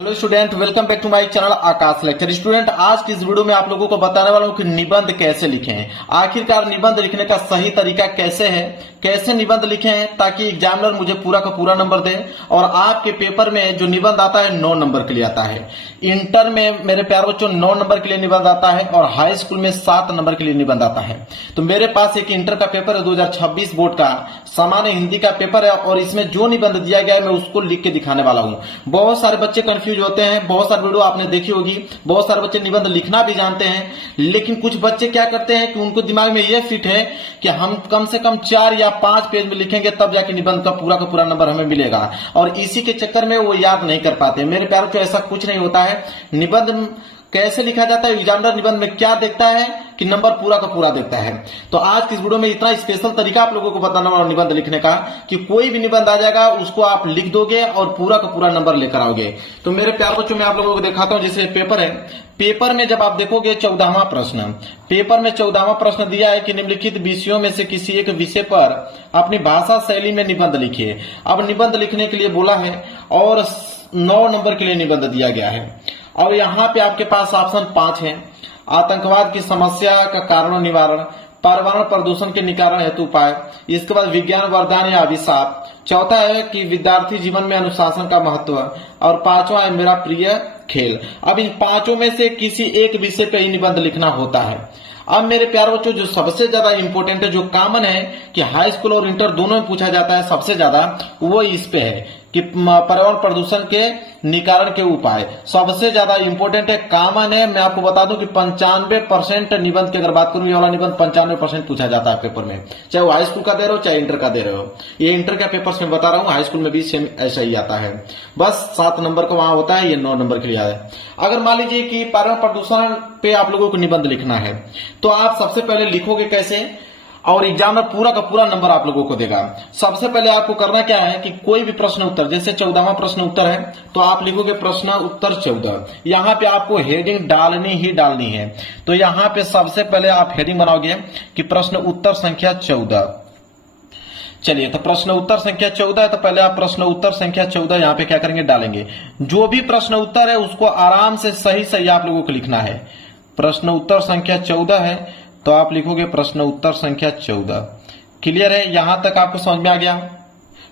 Hello student, welcome back to my channel Aakash lecture. Student, आज की इस वीडियो में आप लोगों को बताने वाला हूं कि निबंध कैसे लिखें। आखिरकार निबंध लिखने का सही तरीका कैसे है, कैसे निबंध लिखें ताकि एग्जामिनर मुझे पूरा का पूरा नंबर दे। और आपके पेपर में जो निबंध आता है 9 नंबर के लिए आता है। इंटर में मेरे प्यारे बच्चों 9 नंबर के लिए निबंध आता है और हाई स्कूल में 7 नंबर के लिए निबंध आता है। तो मेरे पास एक इंटर का पेपर है 2026 बोर्ड का, सामान्य हिंदी का पेपर है और इसमें जो निबंध दिया गया है मैं उसको लिख के दिखाने वाला हूं। बहुत सारे बच्चे कंफ्यूज होते हैं, बहुत सारे वीडियो आपने देखी होगी, बहुत सारे बच्चे निबंध लिखना भी जानते हैं, लेकिन कुछ बच्चे क्या करते हैं कि उनको दिमाग में यह फिट है कि हम कम से कम 4 या 5 पेज में लिखेंगे तब जाके निबंध का पूरा नंबर हमें मिलेगा, और इसी के चक्कर में वो याद नहीं कर पाते। मेरे प्यारों को ऐसा कुछ नहीं होता है। निबंध कैसे लिखा जाता है, एग्जामिनर निबंध में क्या देखता है कि नंबर पूरा का पूरा देखता है। तो आज की इस वीडियो में इतना स्पेशल तरीका आप लोगों को बताना वाला निबंध लिखने का कि कोई भी निबंध आ जाएगा उसको आप लिख दोगे और पूरा का पूरा नंबर लेकर आओगे। तो मेरे प्यार बच्चों मैं आप लोगों को दिखाता हूं। जैसे पेपर है, पेपर में जब आप देखोगे 14वां प्रश्न, पेपर में 14वां प्रश्न दिया है कि निम्नलिखित विषयों में से किसी एक विषय पर अपनी भाषा शैली में निबंध लिखिए। अब निबंध लिखने के लिए बोला है और 9 नंबर के लिए निबंध दिया गया है। और यहाँ पे आपके पास ऑप्शन 5 है। आतंकवाद की समस्या का कारण और निवारण, पर्यावरण प्रदूषण के निवारण हेतु उपाय, इसके बाद विज्ञान वरदान या अभिशाप, चौथा है कि विद्यार्थी जीवन में अनुशासन का महत्व, और 5वां है मेरा प्रिय खेल। अब इन 5 में से किसी एक विषय पे ही निबंध लिखना होता है। अब मेरे प्यारे बच्चों जो सबसे ज्यादा इंपॉर्टेंट है, जो कॉमन है कि हाई स्कूल और इंटर दोनों में पूछा जाता है सबसे ज्यादा, वो इस पे है कि पर्यावरण प्रदूषण के निवारण के उपाय। सबसे ज्यादा इंपॉर्टेंट है, कॉमन है। मैं आपको बता दूं कि 95% निबंध की अगर बात करूं, ये वाला निबंध 95% पूछा जाता है पेपर में, चाहे वो हाई स्कूल का दे रहे हो चाहे इंटर का दे रहे हो। ये इंटर का पेपर में बता रहा हूं, हाई स्कूल में भी सेम ऐसा ही आता है। बस 7 नंबर का वहां होता है, ये 9 नंबर के लिए है। अगर मान लीजिए कि पर्यावरण प्रदूषण पे आप लोगों को निबंध लिखना है तो आप सबसे पहले लिखोगे कैसे, और एग्जामिनर पूरा का पूरा नंबर आप लोगों को देगा। सबसे पहले आपको करना क्या है कि कोई भी प्रश्न उत्तर, जैसे 14वां प्रश्न उत्तर है तो आप लिखोगे प्रश्न उत्तर 14। यहाँ पे आपको हेडिंग डालनी ही डालनी है। तो यहाँ पे सबसे पहले आप हेडिंग बनाओगे कि प्रश्न उत्तर संख्या 14। चलिए, तो प्रश्न उत्तर संख्या 14 है तो पहले आप प्रश्न उत्तर संख्या 14 यहाँ पे क्या करेंगे, डालेंगे। जो भी प्रश्न उत्तर है उसको आराम से सही सही आप लोगों को लिखना है। प्रश्न उत्तर संख्या 14 है तो आप लिखोगे प्रश्न उत्तर संख्या 14। क्लियर है, यहां तक आपको समझ में आ गया।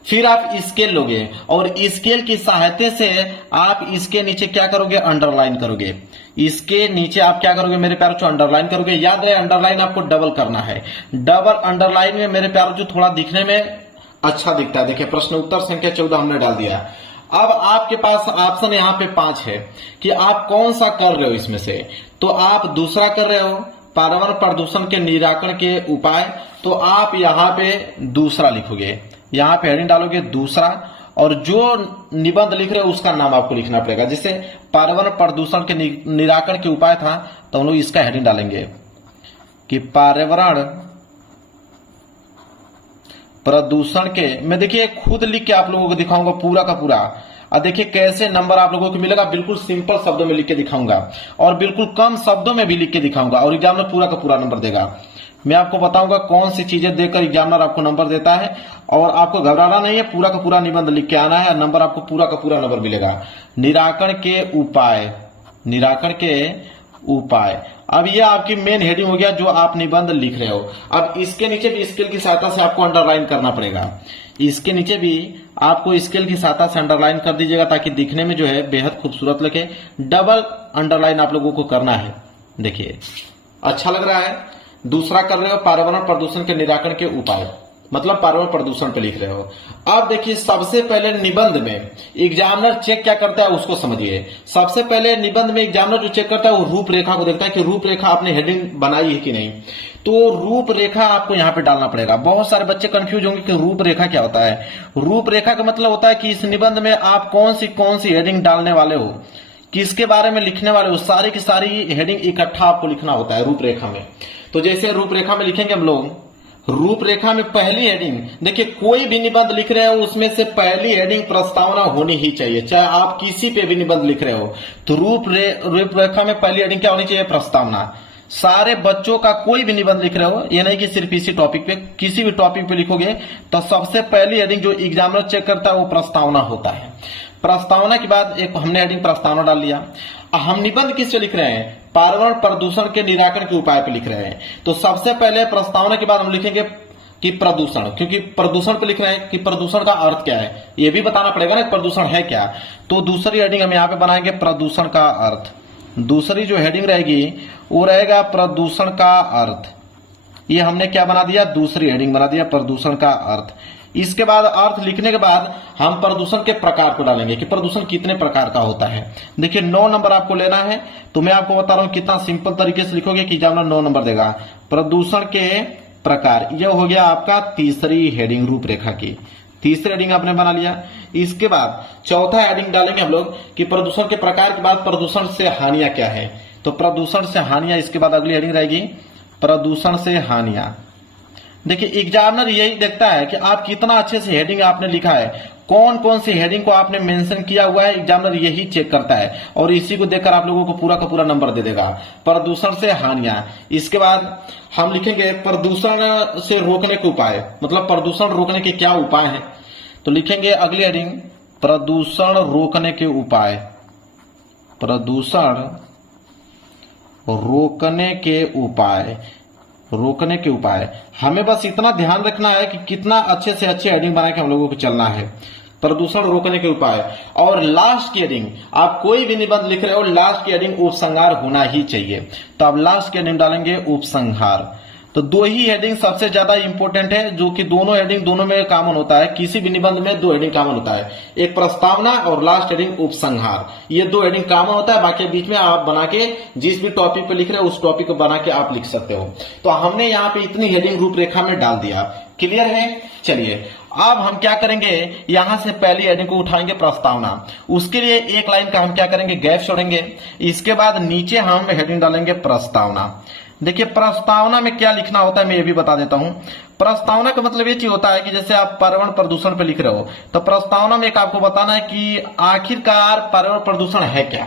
फिर आप स्केल लोगे और स्केल की सहायता से आप इसके नीचे क्या करोगे, अंडरलाइन करोगे। इसके नीचे आप क्या करोगे मेरे प्यारों, अंडरलाइन करोगे। याद रहे अंडरलाइन आपको डबल करना है। डबल अंडरलाइन में मेरे प्यारों जो थोड़ा दिखने में अच्छा दिखता है। देखिए प्रश्न उत्तर संख्या 14 हमने डाल दिया। अब आपके पास ऑप्शन यहाँ पे 5 है कि आप कौन सा कर रहे हो इसमें से। तो आप दूसरा कर रहे हो, पर्यावरण प्रदूषण के निराकरण के उपाय, तो आप यहाँ पे दूसरा लिखोगे। यहाँ पे हेडिंग डालोगे दूसरा, और जो निबंध लिख रहे हो उसका नाम आपको लिखना पड़ेगा। जैसे पर्यावरण प्रदूषण के निराकरण के उपाय था तो हम लोग इसका हेडिंग डालेंगे कि पर्यावरण प्रदूषण के, मैं देखिए खुद लिख के आप लोगों को दिखाऊंगा पूरा का पूरा। और देखिए कैसे नंबर आप लोगों को मिलेगा, बिल्कुल सिंपल शब्दों में लिख के दिखाऊंगा और बिल्कुल कम शब्दों में भी लिख के दिखाऊंगा, और एग्जामिनर पूरा का पूरा नंबर देगा। मैं आपको बताऊंगा कौन सी चीजें देकर एग्जामिनर आपको नंबर देता है, और आपको घबराना नहीं है, पूरा का पूरा निबंध लिख के आना है, नंबर आपको पूरा का पूरा नंबर मिलेगा। निराकरण के उपाय, निराकरण के उपाय। अब ये आपकी मेन हेडिंग हो गया जो आप निबंध लिख रहे हो। अब इसके नीचे भी स्केल की सहायता से आपको अंडरलाइन करना पड़ेगा। इसके नीचे भी आपको स्केल की सहायता से अंडरलाइन कर दीजिएगा ताकि दिखने में जो है बेहद खूबसूरत लगे। डबल अंडरलाइन आप लोगों को करना है। देखिए अच्छा लग रहा है। दूसरा कर रहे हो पर्यावरण प्रदूषण के निराकरण के उपाय, मतलब पर्यावरण प्रदूषण पे लिख रहे हो। अब देखिए सबसे पहले निबंध में एग्जामिनर चेक क्या करता है उसको समझिए। सबसे पहले निबंध में एग्जामिनर जो चेक करता है वो रूपरेखा को देखता है कि रूपरेखा आपने हेडिंग बनाई है कि नहीं। तो रूपरेखा आपको यहाँ पे डालना पड़ेगा। बहुत सारे बच्चे कंफ्यूज होंगे कि रूपरेखा क्या होता है। रूपरेखा का मतलब होता है कि इस निबंध में आप कौन सी हेडिंग डालने वाले हो, किसके बारे में लिखने वाले हो, सारी की सारी हेडिंग इकट्ठा आपको लिखना होता है रूपरेखा में। तो जैसे रूपरेखा में लिखेंगे हम लोग, रूपरेखा में पहली हेडिंग, देखिए कोई भी निबंध लिख रहे हो उसमें से पहली हेडिंग प्रस्तावना होनी ही चाहिए, चाहे आप किसी पे भी निबंध लिख रहे हो। तो रूपरेखा में पहली हेडिंग क्या होनी चाहिए, प्रस्तावना। सारे बच्चों का कोई भी निबंध लिख रहे हो, ये नहीं कि सिर्फ इसी टॉपिक पे, किसी भी टॉपिक पे लिखोगे तो सबसे पहली हेडिंग जो एग्जामिनर चेक करता है वो प्रस्तावना होता है। प्रस्तावना के बाद एक हमने हेडिंग प्रस्तावना डाल लिया। हम निबंध किससे लिख रहे हैं? पर्यावरण प्रदूषण के निराकरण के उपाय पे लिख रहे हैं। तो सबसे पहले प्रस्तावना के बाद हम लिखेंगे कि प्रदूषण, क्योंकि प्रदूषण पे लिख रहे हैं कि प्रदूषण का अर्थ क्या है, ये भी बताना पड़ेगा ना प्रदूषण है क्या। तो दूसरी हेडिंग हम यहाँ पे बनाएंगे प्रदूषण का अर्थ। दूसरी जो हेडिंग रहेगी वो रहेगा प्रदूषण का अर्थ। ये हमने क्या बना दिया? दूसरी हेडिंग बना दिया प्रदूषण का अर्थ। इसके बाद अर्थ लिखने के बाद हम प्रदूषण के प्रकार को डालेंगे कि प्रदूषण कितने प्रकार का होता है। देखिए 9 नंबर आपको लेना है, तो मैं आपको बता रहा हूं कितना सिंपल तरीके से लिखोगे कि एग्जामिनर 9 नंबर देगा। प्रदूषण के प्रकार, यह हो गया आपका तीसरी हेडिंग रूपरेखा की। तीसरी हेडिंग आपने बना लिया। इसके बाद चौथा हेडिंग डालेंगे हम लोग कि प्रदूषण के प्रकार के बाद प्रदूषण से हानियां क्या है। तो प्रदूषण से हानियां, इसके बाद अगली हेडिंग रहेगी प्रदूषण से हानियां। देखिए एग्जामिनर यही देखता है कि आप कितना अच्छे से हेडिंग आपने लिखा है, कौन कौन सी हेडिंग को आपने मेंशन किया हुआ है, एग्जामिनर यही चेक करता है और इसी को देखकर आप लोगों को पूरा का पूरा नंबर दे देगा। प्रदूषण से हानियां। इसके बाद हम लिखेंगे प्रदूषण से रोकने के उपाय, मतलब प्रदूषण रोकने के क्या उपाय हैं। तो लिखेंगे अगली हेडिंग प्रदूषण रोकने के उपाय। प्रदूषण रोकने के उपाय, रोकने के उपाय। हमें बस इतना ध्यान रखना है कि कितना अच्छे से अच्छे हेडिंग बना के हम लोगों को चलना है। प्रदूषण रोकने के उपाय। और लास्ट की हेडिंग, आप कोई भी निबंध लिख रहे हो लास्ट की हेडिंग उपसंहार होना ही चाहिए। तो अब लास्ट की हेडिंग डालेंगे उपसंहार। तो 2 ही हेडिंग सबसे ज्यादा इंपॉर्टेंट है, जो कि दोनों हेडिंग दोनों में कॉमन होता है। किसी भी निबंध में 2 हेडिंग कॉमन होता है, एक प्रस्तावना और लास्ट हेडिंग उपसंहार। ये 2 हेडिंग कॉमन होता है, बाकी बीच में आप बना के जिस भी टॉपिक पे लिख रहे हो उस टॉपिक को बना के आप लिख सकते हो। तो हमने यहाँ पे इतनी हेडिंग रूपरेखा में डाल दिया। क्लियर है? चलिए अब हम क्या करेंगे, यहां से पहली हेडिंग को उठाएंगे प्रस्तावना। उसके लिए एक लाइन का हम क्या करेंगे, गैप छोड़ेंगे। इसके बाद नीचे हम हेडिंग डालेंगे प्रस्तावना। देखिए प्रस्तावना में क्या लिखना होता है मैं ये भी बता देता हूं। प्रस्तावना का मतलब ये चीज होता है कि जैसे आप पर्यावरण प्रदूषण पे लिख रहे हो, तो प्रस्तावना में एक आपको बताना है कि आखिरकार पर्यावरण प्रदूषण है क्या,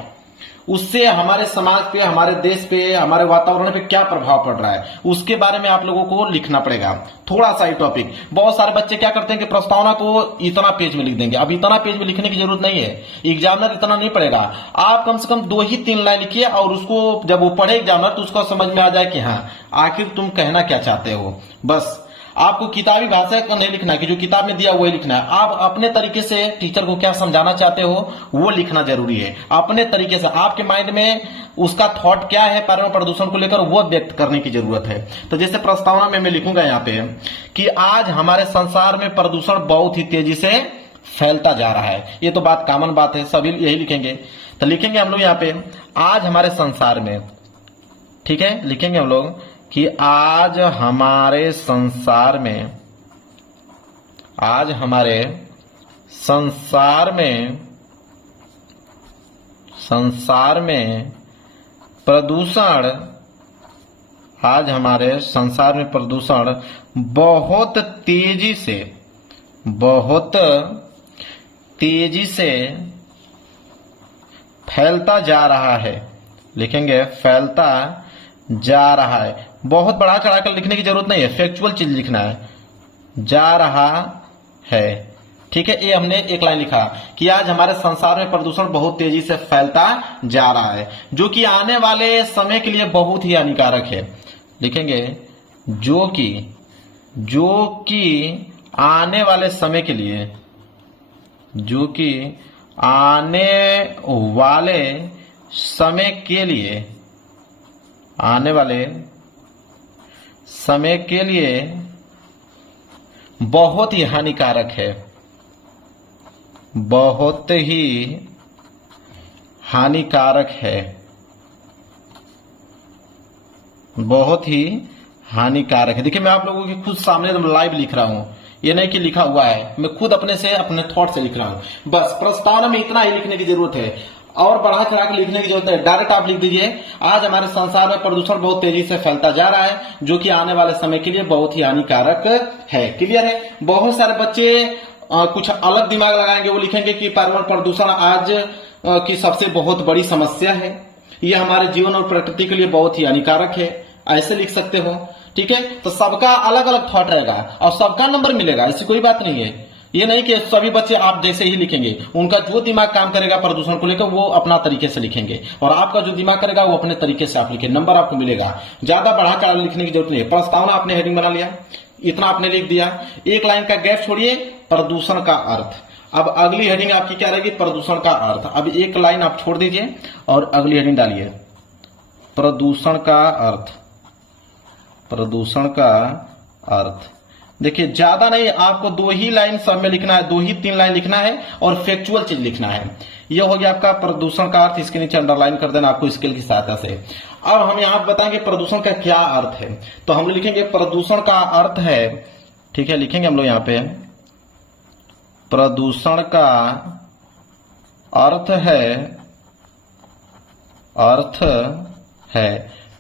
उससे हमारे समाज पे, हमारे देश पे, हमारे वातावरण पे क्या प्रभाव पड़ रहा है, उसके बारे में आप लोगों को लिखना पड़ेगा। थोड़ा सा ही टॉपिक। बहुत सारे बच्चे क्या करते हैं कि प्रस्तावना को इतना पेज में लिख देंगे। अब इतना पेज में लिखने की जरूरत नहीं है, एग्जामिनर इतना नहीं पड़ेगा। आप कम से कम 2 ही 3 लाइन लिखिए और उसको जब वो पढ़े एग्जामिनर तो उसको समझ में आ जाए कि हाँ आखिर तुम कहना क्या चाहते हो। बस आपको किताबी भाषा को नहीं लिखना कि जो किताब में दिया वही लिखना है। आप अपने तरीके से टीचर को क्या समझाना चाहते हो वो लिखना जरूरी है। अपने तरीके से आपके माइंड में उसका थॉट क्या है पर्यावरण प्रदूषण को लेकर, वो व्यक्त करने की जरूरत है। तो जैसे प्रस्तावना में मैं लिखूंगा यहाँ पे कि आज हमारे संसार में प्रदूषण बहुत ही तेजी से फैलता जा रहा है। ये तो बात कॉमन बात है, सभी यही लिखेंगे। तो लिखेंगे हम लोग यहाँ पे आज हमारे संसार में, ठीक है, लिखेंगे हम लोग कि आज हमारे संसार में, आज हमारे संसार में प्रदूषण, आज हमारे संसार में प्रदूषण बहुत तेजी से फैलता जा रहा है। लिखेंगे फैलता जा रहा है। बहुत बढ़ा चढ़ाकर लिखने की जरूरत नहीं है, फैक्चुअल चीज लिखना है, जा रहा है। ठीक है, ये हमने एक लाइन लिखा कि आज हमारे संसार में प्रदूषण बहुत तेजी से फैलता जा रहा है, जो कि आने वाले समय के लिए बहुत ही हानिकारक है। लिखेंगे जो कि आने वाले समय के लिए, जो कि आने वाले समय के लिए, आने वाले समय के लिए बहुत ही हानिकारक है, बहुत ही हानिकारक है, बहुत ही हानिकारक है। देखिए मैं आप लोगों के खुद सामने लाइव लिख रहा हूं, ये नहीं कि लिखा हुआ है, मैं खुद अपने से अपने थॉट से लिख रहा हूं। बस प्रस्तावना में इतना ही लिखने की जरूरत है और बढ़ा चढ़ा के लिखने की जरूरत है। डायरेक्ट आप लिख दीजिए आज हमारे संसार में प्रदूषण बहुत तेजी से फैलता जा रहा है, जो कि आने वाले समय के लिए बहुत ही हानिकारक है। क्लियर है? बहुत सारे बच्चे कुछ अलग दिमाग लगाएंगे, वो लिखेंगे कि पर्यावरण प्रदूषण आज की सबसे बहुत बड़ी समस्या है, ये हमारे जीवन और प्रकृति के लिए बहुत ही हानिकारक है, ऐसे लिख सकते हो। ठीक है, तो सबका अलग अलग थॉट रहेगा और सबका नंबर मिलेगा, ऐसी कोई बात नहीं है। ये नहीं कि सभी बच्चे आप जैसे ही लिखेंगे, उनका जो दिमाग काम करेगा प्रदूषण को लेकर वो अपना तरीके से लिखेंगे, और आपका जो दिमाग करेगा वो अपने तरीके से आप लिखें, नंबर आपको मिलेगा। ज्यादा बढ़ा चढ़ा लिखने की जरूरत नहीं है। प्रस्तावना आपने हेडिंग बना लिया, इतना आपने लिख दिया, एक लाइन का गैप छोड़िए, प्रदूषण का अर्थ। अब अगली हेडिंग आपकी क्या रहेगी, प्रदूषण का अर्थ। अब एक लाइन आप छोड़ दीजिए और अगली हेडिंग डालिए, प्रदूषण का अर्थ। प्रदूषण का अर्थ देखिए, ज्यादा नहीं, आपको 2 ही लाइन सब में लिखना है, 2 ही 3 लाइन लिखना है और फैक्चुअल चीज लिखना है। यह हो गया आपका प्रदूषण का अर्थ। इसके नीचे अंडरलाइन कर देना आपको स्केल की सहायता से। अब हम यहां बताएंगे प्रदूषण का क्या अर्थ है। तो हम लिखेंगे प्रदूषण का अर्थ है, ठीक है, लिखेंगे हम लोग यहां पे, प्रदूषण का अर्थ है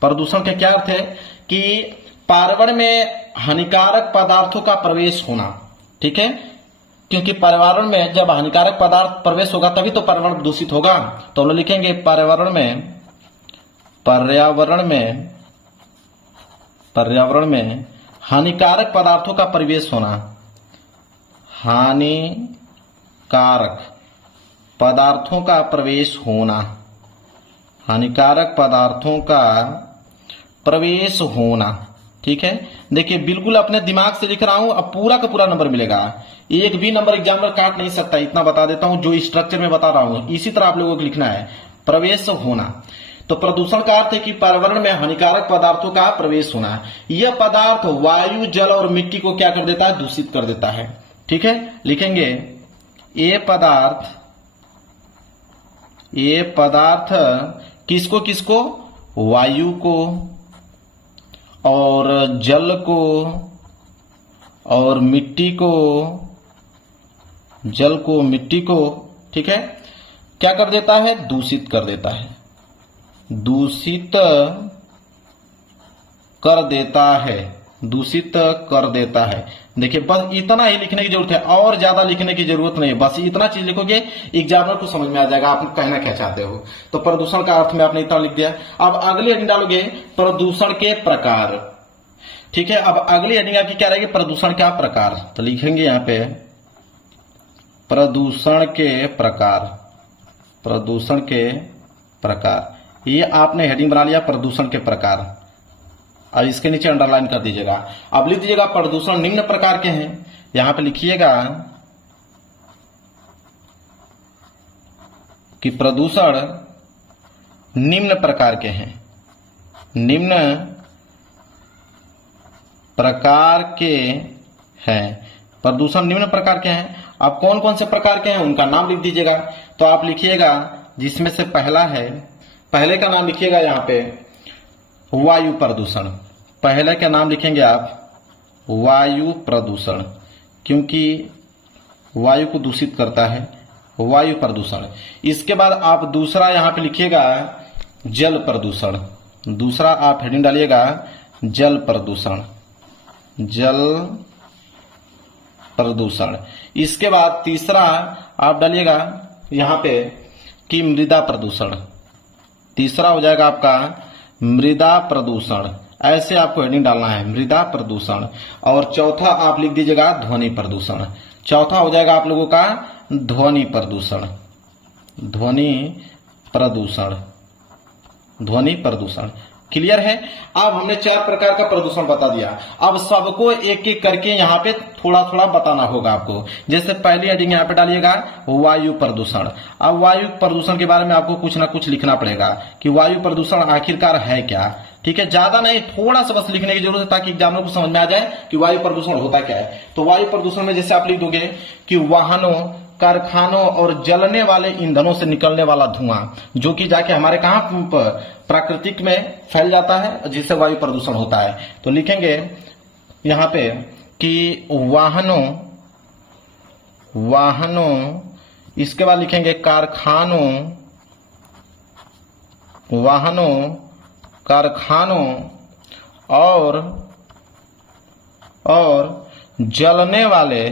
प्रदूषण का क्या अर्थ है कि पर्यावरण में हानिकारक पदार्थों का प्रवेश होना, ठीक है, क्योंकि पर्यावरण में जब हानिकारक पदार्थ प्रवेश होगा तभी तो पर्यावरण दूषित होगा। तो हम लोग लिखेंगे पर्यावरण में हानिकारक पदार्थों का प्रवेश होना, हानिकारक पदार्थों का प्रवेश होना, हानिकारक पदार्थों का प्रवेश होना, ठीक है। देखिए बिल्कुल अपने दिमाग से लिख रहा हूं, अब पूरा का पूरा नंबर मिलेगा, एक भी नंबर एग्जामिनर काट नहीं सकता, इतना बता देता हूं। जो स्ट्रक्चर में बता रहा हूं इसी तरह आप लोगों को लिखना है, प्रवेश होना। तो प्रदूषण का अर्थ है कि पर्यावरण में हानिकारक पदार्थों का प्रवेश होना। यह पदार्थ वायु, जल और मिट्टी को क्या कर देता है, दूषित कर देता है, ठीक है। लिखेंगे ये पदार्थ किसको किसको, वायु को और जल को और मिट्टी को, जल को मिट्टी को, ठीक है, क्या कर देता है, दूषित कर देता है, दूषित कर देता है, दूषित कर देता है। देखिए बस इतना ही लिखने की जरूरत है, और ज्यादा लिखने की जरूरत नहीं है। बस इतना चीज लिखोगे एग्जामिनर को समझ में आ जाएगा आप कहना क्या चाहते हो। तो प्रदूषण का अर्थ में आपने इतना लिख दिया। अब अगली हेडिंग डालोगे प्रदूषण के प्रकार, ठीक है। अब अगली हेडिंग आपकी क्या रहेगी, प्रदूषण का प्रकार। तो लिखेंगे यहां पे प्रदूषण के प्रकार, प्रदूषण के प्रकार। ये आपने हेडिंग बना लिया प्रदूषण के प्रकार। अब इसके नीचे अंडरलाइन कर दीजिएगा। अब लिख दीजिएगा प्रदूषण निम्न प्रकार के हैं। यहां पे लिखिएगा कि प्रदूषण निम्न प्रकार के हैं, निम्न प्रकार के हैं, प्रदूषण निम्न प्रकार के हैं। अब कौन कौन से प्रकार के हैं उनका नाम लिख दीजिएगा। तो आप लिखिएगा जिसमें से पहला है, पहले का नाम लिखिएगा यहां पे वायु प्रदूषण। पहले का नाम लिखेंगे आप वायु प्रदूषण, क्योंकि वायु को दूषित करता है, वायु प्रदूषण। इसके बाद आप दूसरा यहां पे लिखिएगा जल प्रदूषण। दूसरा आप हेडिंग डालिएगा जल प्रदूषण, जल प्रदूषण। इसके बाद तीसरा आप डालिएगा यहां पे कि मृदा प्रदूषण। तीसरा हो जाएगा आपका मृदा प्रदूषण। ऐसे आपको हेडिंग डालना है, मृदा प्रदूषण। और चौथा आप लिख दीजिएगा ध्वनि प्रदूषण। चौथा हो जाएगा आप लोगों का ध्वनि प्रदूषण, ध्वनि प्रदूषण, ध्वनि प्रदूषण। क्लियर है। अब हमने 4 प्रकार का प्रदूषण बता दिया। अब सबको एक एक करके यहाँ पे थोड़ा थोड़ा बताना होगा आपको। जैसे पहली हेडिंग यहाँ पे डालिएगा वायु प्रदूषण। अब वायु प्रदूषण के बारे में आपको कुछ ना कुछ लिखना पड़ेगा कि वायु प्रदूषण आखिरकार है क्या, ठीक है। ज्यादा नहीं, थोड़ा सा बस लिखने की जरूरत है ताकि एग्जामिनर को समझ में आ जाए कि वायु प्रदूषण होता क्या है। तो वायु प्रदूषण में जैसे आप लिख दोगे कि वाहनों, कारखानों और जलने वाले ईंधनों से निकलने वाला धुआं, जो कि जाके हमारे कहां प्राकृतिक में फैल जाता है, जिससे वायु प्रदूषण होता है। तो लिखेंगे यहां पे कि वाहनों, इसके बाद लिखेंगे कारखानों, वाहनों, कारखानों और जलने वाले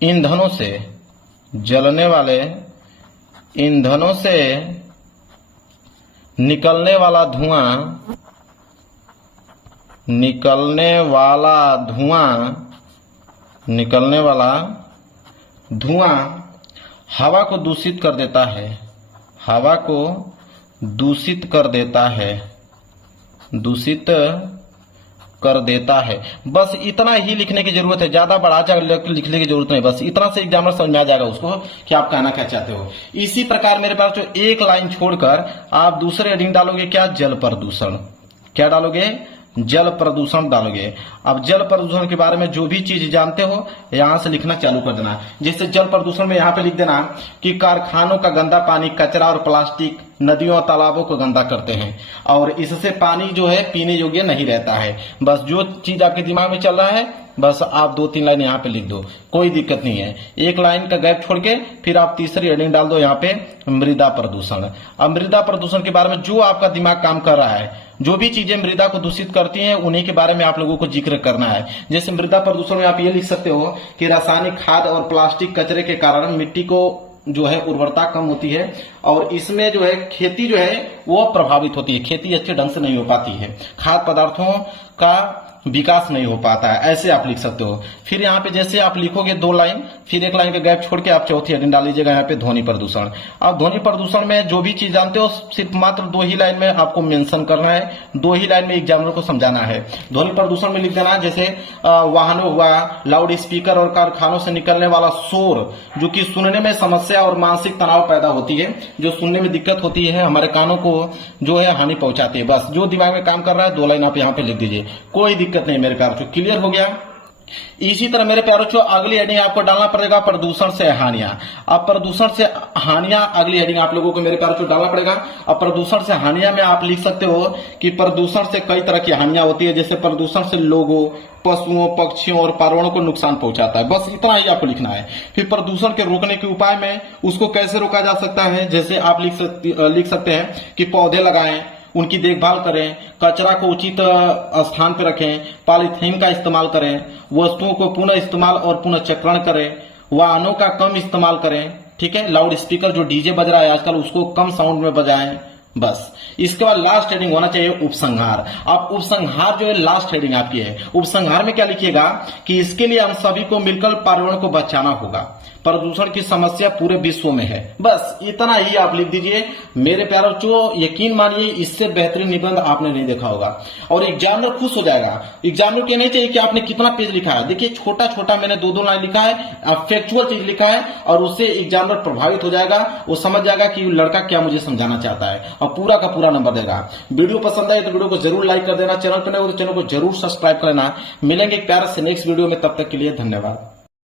ईंधनों से, जलने वाले ईंधनों से निकलने वाला धुआं निकलने वाला धुआं हवा को दूषित कर देता है, हवा को दूषित कर देता है। बस इतना ही लिखने की जरूरत है, ज्यादा बढ़ा चढ़ा लिखने की जरूरत नहीं, बस इतना से एग्जामिनर समझ में आ जाएगा उसको कि आप कहना क्या चाहते हो। इसी प्रकार मेरे पास जो एक लाइन छोड़कर आप दूसरे हेडिंग डालोगे, क्या, जल प्रदूषण। क्या डालोगे, जल प्रदूषण डालोगे। अब जल प्रदूषण के बारे में जो भी चीज जानते हो यहां से लिखना चालू कर देना। जैसे जल प्रदूषण में यहां पे लिख देना कि कारखानों का गंदा पानी, कचरा और प्लास्टिक नदियों और तालाबों को गंदा करते हैं और इससे पानी जो है पीने योग्य नहीं रहता है। बस जो चीज आपके दिमाग में चल रहा है बस आप 2-3 लाइन यहाँ पे लिख दो, कोई दिक्कत नहीं है। एक लाइन का गैप छोड़ के फिर आप तीसरी हेडिंग डाल दो यहाँ पे मृदा प्रदूषण। अब मृदा प्रदूषण के बारे में जो आपका दिमाग काम कर रहा है, जो भी चीजें मृदा को दूषित करती हैं उन्हीं के बारे में आप लोगों को जिक्र करना है। जैसे मृदा प्रदूषण में आप ये लिख सकते हो कि रासायनिक खाद और प्लास्टिक कचरे के कारण मिट्टी को जो है उर्वरता कम होती है और इसमें जो है खेती जो है वो प्रभावित होती है, खेती अच्छे ढंग से नहीं हो पाती है, खाद्य पदार्थों का विकास नहीं हो पाता है, ऐसे आप लिख सकते हो। फिर यहाँ पे जैसे आप लिखोगे 2 लाइन, फिर एक लाइन का गैप छोड़ के आप चौथी हेडिंग डाल लीजिएगा यहाँ पे ध्वनि प्रदूषण। अब ध्वनि प्रदूषण में जो भी चीज जानते हो सिर्फ मात्र 2 ही लाइन में आपको मेंशन करना है, 2 ही लाइन में एग्जामिनर को समझाना है। ध्वनि प्रदूषण में लिख देना जैसे वाहनों हुआ, लाउड स्पीकर और कारखानों से निकलने वाला शोर जो कि सुनने में समस्या और मानसिक तनाव पैदा होती है, जो सुनने में दिक्कत होती है, हमारे कानों को जो है हानि पहुंचाती है। बस जो दिमाग में काम कर रहा है 2 लाइन आप यहाँ पे लिख दीजिए, कोई दिक्कत नहीं मेरे प्यारों। क्लियर हो गया। इसी तरह मेरे प्यारों अगली हेडिंग आपको डालना पड़ेगा प्रदूषण से हानियां। अब प्रदूषण से हानियां अगली हेडिंग आप लोगों को मेरे प्यारों डालना पड़ेगा। अब प्रदूषण से हानियां में आप लिख सकते हो कि प्रदूषण से कई तरह की हानियां होती है, जैसे प्रदूषण से लोगों, पशुओं, पक्षियों और पर्यावरण को नुकसान पहुंचाता है। बस इतना ही आपको लिखना है। फिर प्रदूषण के रोकने के उपाय में उसको कैसे रोका जा सकता है, जैसे आप लिख सकते हैं कि पौधे लगाएं, उनकी देखभाल करें, कचरा को उचित स्थान पर रखें, पॉलीथीन का इस्तेमाल करें, वस्तुओं को पुनः इस्तेमाल और पुनः चक्रण करें, वाहनों का कम इस्तेमाल करें, ठीक है, लाउड स्पीकर जो डीजे बज रहा है आजकल उसको कम साउंड में बजाएं। बस इसके बाद लास्ट हेडिंग होना चाहिए उपसंहार। अब उपसंहार जो है लास्ट हेडिंग आपकी है। उपसंहार में क्या लिखिएगा कि इसके लिए हम सभी को मिलकर पर्यावरण को बचाना होगा, प्रदूषण की समस्या पूरे विश्व में है। बस इतना ही आप लिख दीजिए मेरे प्यारों। जो यकीन मानिए इससे बेहतरीन निबंध आपने नहीं देखा होगा और एग्जामिनर खुश हो जाएगा। एग्जामिनर कहना चाहिए कि आपने कितना पेज लिखा है। देखिए छोटा छोटा मैंने 2-2 लाइन लिखा है, फैक्चुअल चीज लिखा है और उससे एग्जामिनर प्रभावित हो जाएगा, वो समझ जाएगा कि लड़का क्या मुझे समझाना चाहता है और पूरा का पूरा नंबर देगा। वीडियो पसंद आए तो वीडियो को जरूर लाइक कर देना, चैनल पर नए हो तो चैनल को जरूर सब्सक्राइब कर लेना। मिलेंगे एक प्यारे से नेक्स्ट वीडियो में, तब तक के लिए धन्यवाद।